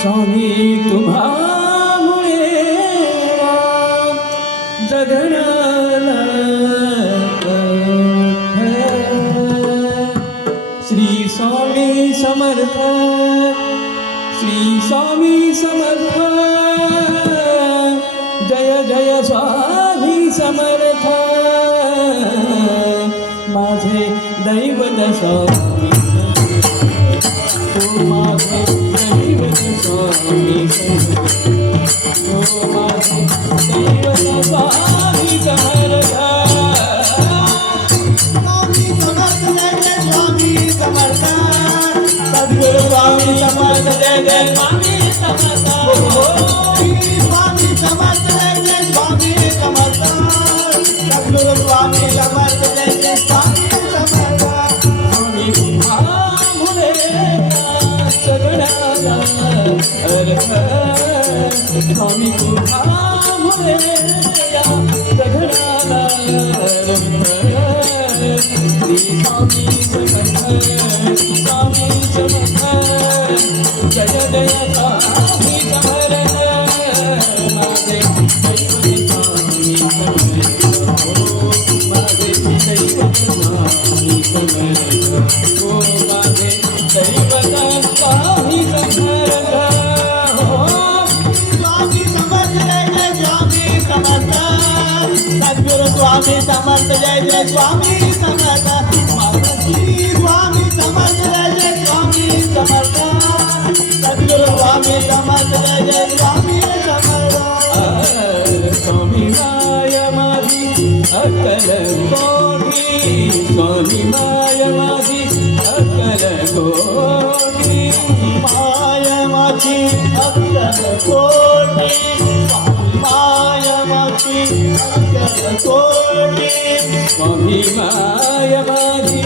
स्वामी तुम्हामुळे जगण्याला श्री स्वामी समर्थ, श्री स्वामी समर्थ, जय जय स्वामी समर्थ, माझे दैवत स्वामी समर्थ, माझे दैवत स्वामी समर्थ, माझे दैवत स्वामी समर्थ, स्वामी समर्थ, स्वामी समर्थ, सद्गुरु स्वामी समर्थ, जय जय स्वामी समर्थ, स्वामी समर्थ, जय जय स्वामी समर्थ, सद्गुरु स्वामी समर्थ, जय जय स्वामी समर्थ, स्वामी तुम्हामुळे सगळ्याला अर्थ, स्वामी तुम्हामुळे सगळ्याला अर्थ, श्री स्वामी समर्थ, स्वामी समर्थ, जय जय स्वामी समर्थ, माझे दैवत स्वामी समर्थ, माझे दैवत स्वामी समर्थ, माझे दैवत स्वामी समर्थ, स्वामी समर्थ, जय जय स्वामी समर्थ, सद्गुरु स्वामी समर्थ, जय जय स्वामी समर्थ, स्वामी समर्थ, जय जय स्वामी समर्थ, सद्गुरु स्वामी समर्थ, जय जय स्वामी समर्थ, स्वामी माया माझी अक्कल कोटी, स्वामी माया माझी अक्कल कोटी, माया माझी अक्कल कोटी, स्वामी माया माझी अक्कल कोटी, स्वामी माया माझी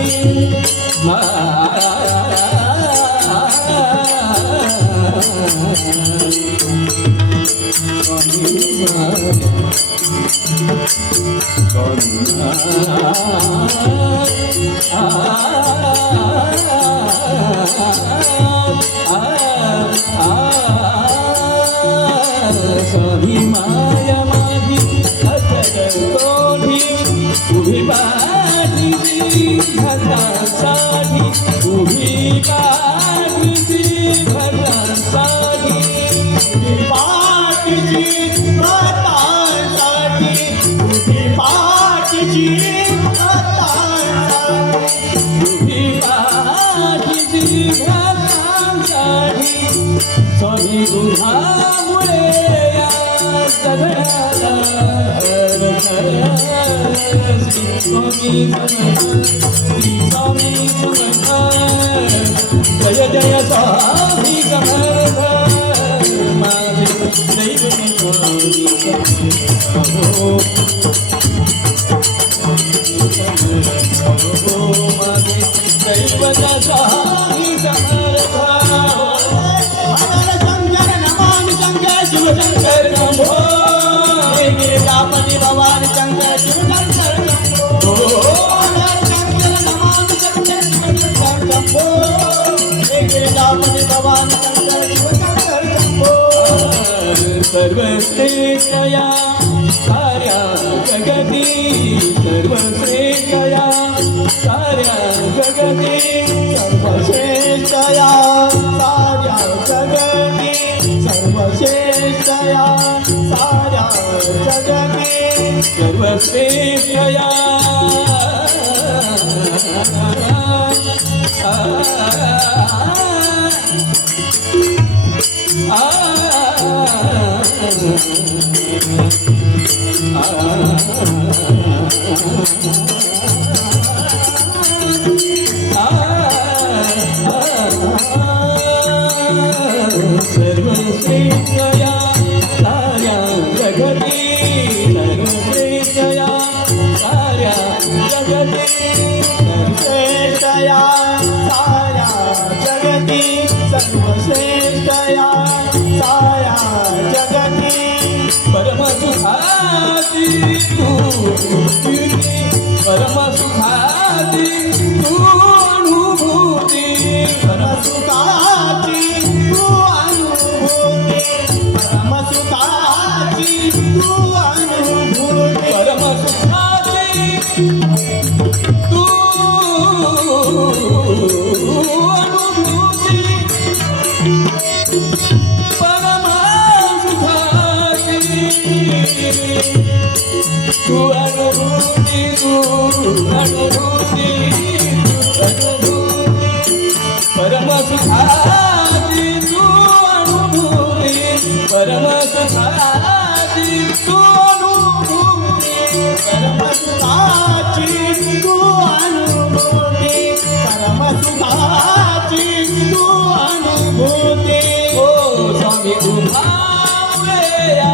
स्वामी माया माझी अक्कल कोठी, उभी पाठीची भक्तांसाठी, उभी पाठीची भक्तांसाठी, उभी पाठीची भक्तांसाठी, उभी पाठीची भक्तांसाठी, उभी पाठीची भक्तांसाठी, स्वामी तुम्हामुळे सगळ्याला श्री स्वामी समर्थ, श्री स्वामी समर्थ, जय जय स्वामी समर्थ, माझे दैवत स्वामी समर्थ, माझे दैवत स्वामी समर्थ, शिवशंकर शंभो, हे गिरिजापती भवानी शंकर शिवशंकर शंभो, शंकर नमामि शंकर शिवशंकर शंभो, हे गिरिजापती भवानी शंकर शिवशंकर शंभो, सर्वश्रेष्ठया साऱ्या जगती, सर्वश्रेष्ठया साऱ्या जगती, सर्वश्रेष्ठया साऱ्या जगती, सर्वश्रेष्ठया साऱ्या जगती, सर्वश्रेष्ठया आ सर्वश्रेष्ठया साऱ्या जगती सर्वश्रेष्ठया साऱ्या जगती सर्वश्रेष्ठया साऱ्या जगती सर्वश्रेष्ठया साऱ्या जगती परमसुखाची तू परमसुखाची तू अनुभूती परमसुखाची तू अनुभूती परमसुखाची तू अनुभूती परमसुखाची तू अनुभूती परमसुखाची तू अनुभूती तू अनुभूती परमसुखाची तू अनुभूती परमसुखाची तू अनुभूती परमसुखाची तू अनुभूती परमसुखाची तू अनुभूती ओ स्वामी तुझा या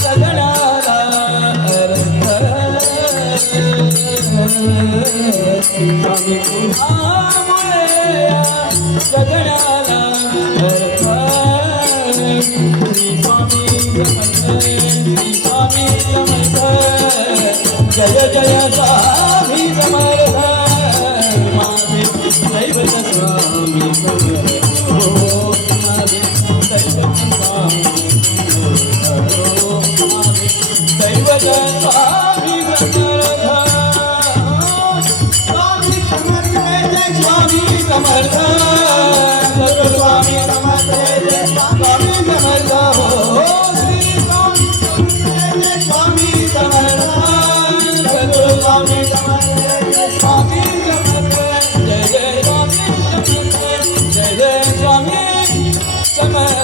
सगळ्याला अर्थ स्वामी तुझा सगळ्याला अर्थ श्री स्वामी समर्थ श्री स्वामी समर्थ जय जय स्वामी समर्थ माझे दैवत स्वामी समर्थ हो माझे दैवत स्वामी समर्थ हो माझे दैवत स्वामी समर्थ स्वामी समर्थ जय स्वामी समर्थ स्वामी समर्थ जय स्वामी समर्थ हो श्री स्वामी समर्थ स्वामी समर्थ जय स्वामी समर्थ जय जय स्वामी समर्थ जय जय स्वामी समर्थ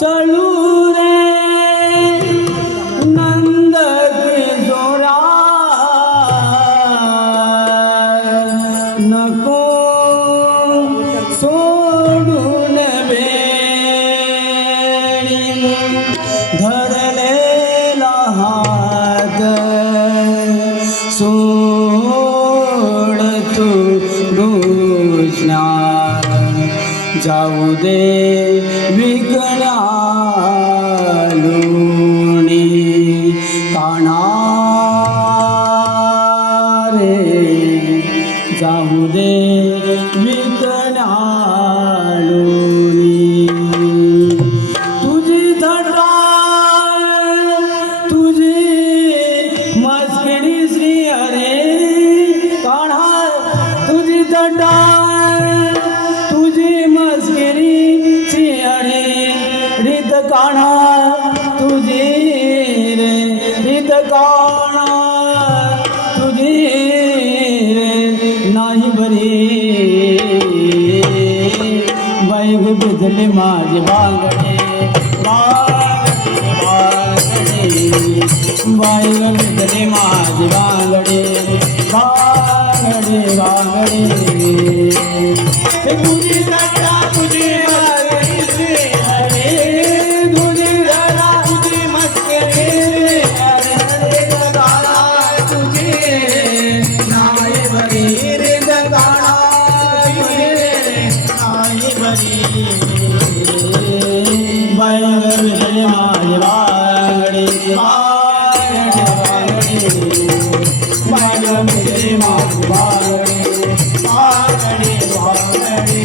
चलू रे नंद किशोरा नको सोडून बेडी धरलेला हात सोड तू कृष्णा जाऊ दे विकळालुणी काना रे जाऊ दे विकळालुणी तुझी थट्टा तुझी मस्करी श्री हरे काना तुझी थट्टा तुझी मस्करी श्री हरे रीत काना तुझी रे रीत काना तुझी रे नाही बरी बाई बिजली माझी बांगडे बांगडे बाई बिजली माझी बांगडे बांगडे बांगडे तुझी थट्टा तुझी मस्करी श्री हरे तुझी थट्टा तुझी मस्करी हरे गाणा तुझी नाही बरी रे गाणा तुझी नाही बरी बाई बिजली माझी बांगडी बांगडी बाई बिजली माझी बांगडी बांगडी बांगडी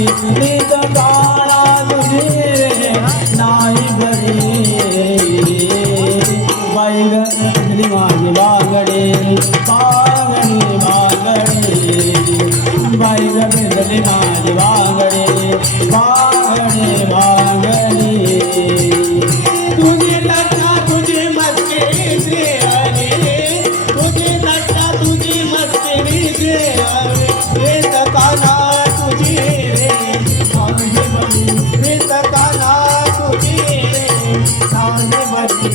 बरी रीत गाणा तुझी रे नाही बरी बाई ग बिजली माझी बांगडी बांगडी बांगडी बाई ग बिजली माझी बांगडी बांगडी बांगडी तुझी लग्ना तुझी मस्करी श्री हरी तुझी लग्ना तुझी मस्करी श्री हरी रेत काना तुझी रे सांगे बरी रेत काना तुझी रे सांगे बरी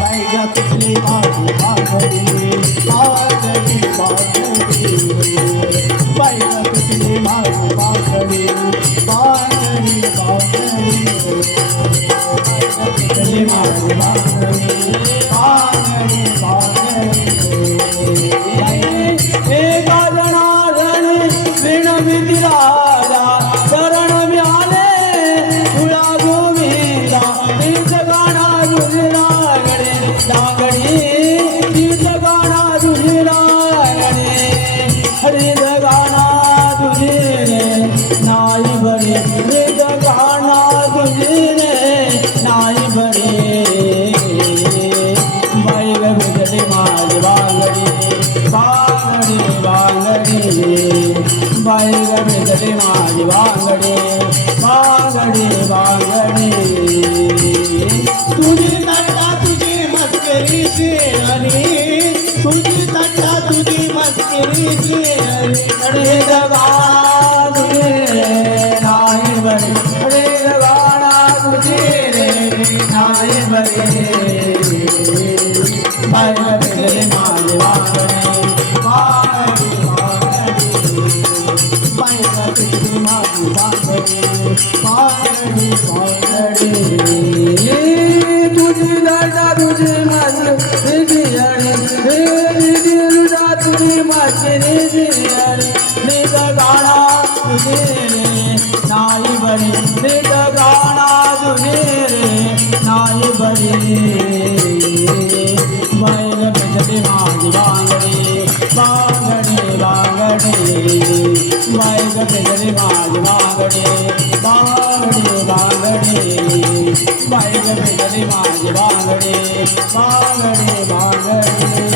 बाई ग तुझी माझी बांगडी बांगडी बांगडी बाई ग तुझी माझी बांगडी बांगडी बांगडी तुझी माझी बांगडी बांगडी बांगडी हे गाजणारणी विणविती राजा शरण मिळाले तुला गोविंदा तीच गाणा तुझी लागणे लागणी तीच गाणा तुझी लागणे हरित गाणा तुझी रे नाही बरी हरित गाणा तुझी रे नाही बरी बाई ग बिजली माझी बांगडी बांगडी बांगडी बाई ग बिजली माझी बांगडी बांगडी बांगडी तुझी तट्टा तुझी मस्करी शी हरी तुझी तट्टा तुझी मस्करी शी हरी अडे गाणा तुझे रे नाही बरी अडे गाणा तुझे रे नाही बरी बाई ग बिजली माझी बांगडी बांगडी बांगडी बाई ग बिजली माझी बांगडी बांगडी बांगडी तुझी लाडा तुझी माझी हरी तुझी माझी हरी नीत गाणा तुझे रे नाही बरी नीत गाणा तुझे रे नाही बरी बाई ग बिजली माझी बांगडी बांगडी बांगडी बाई ग बिजली माझी बांगडी बांगडी बांगडी बाई ग बिजली माझी बांगडी बांगडी बांगडी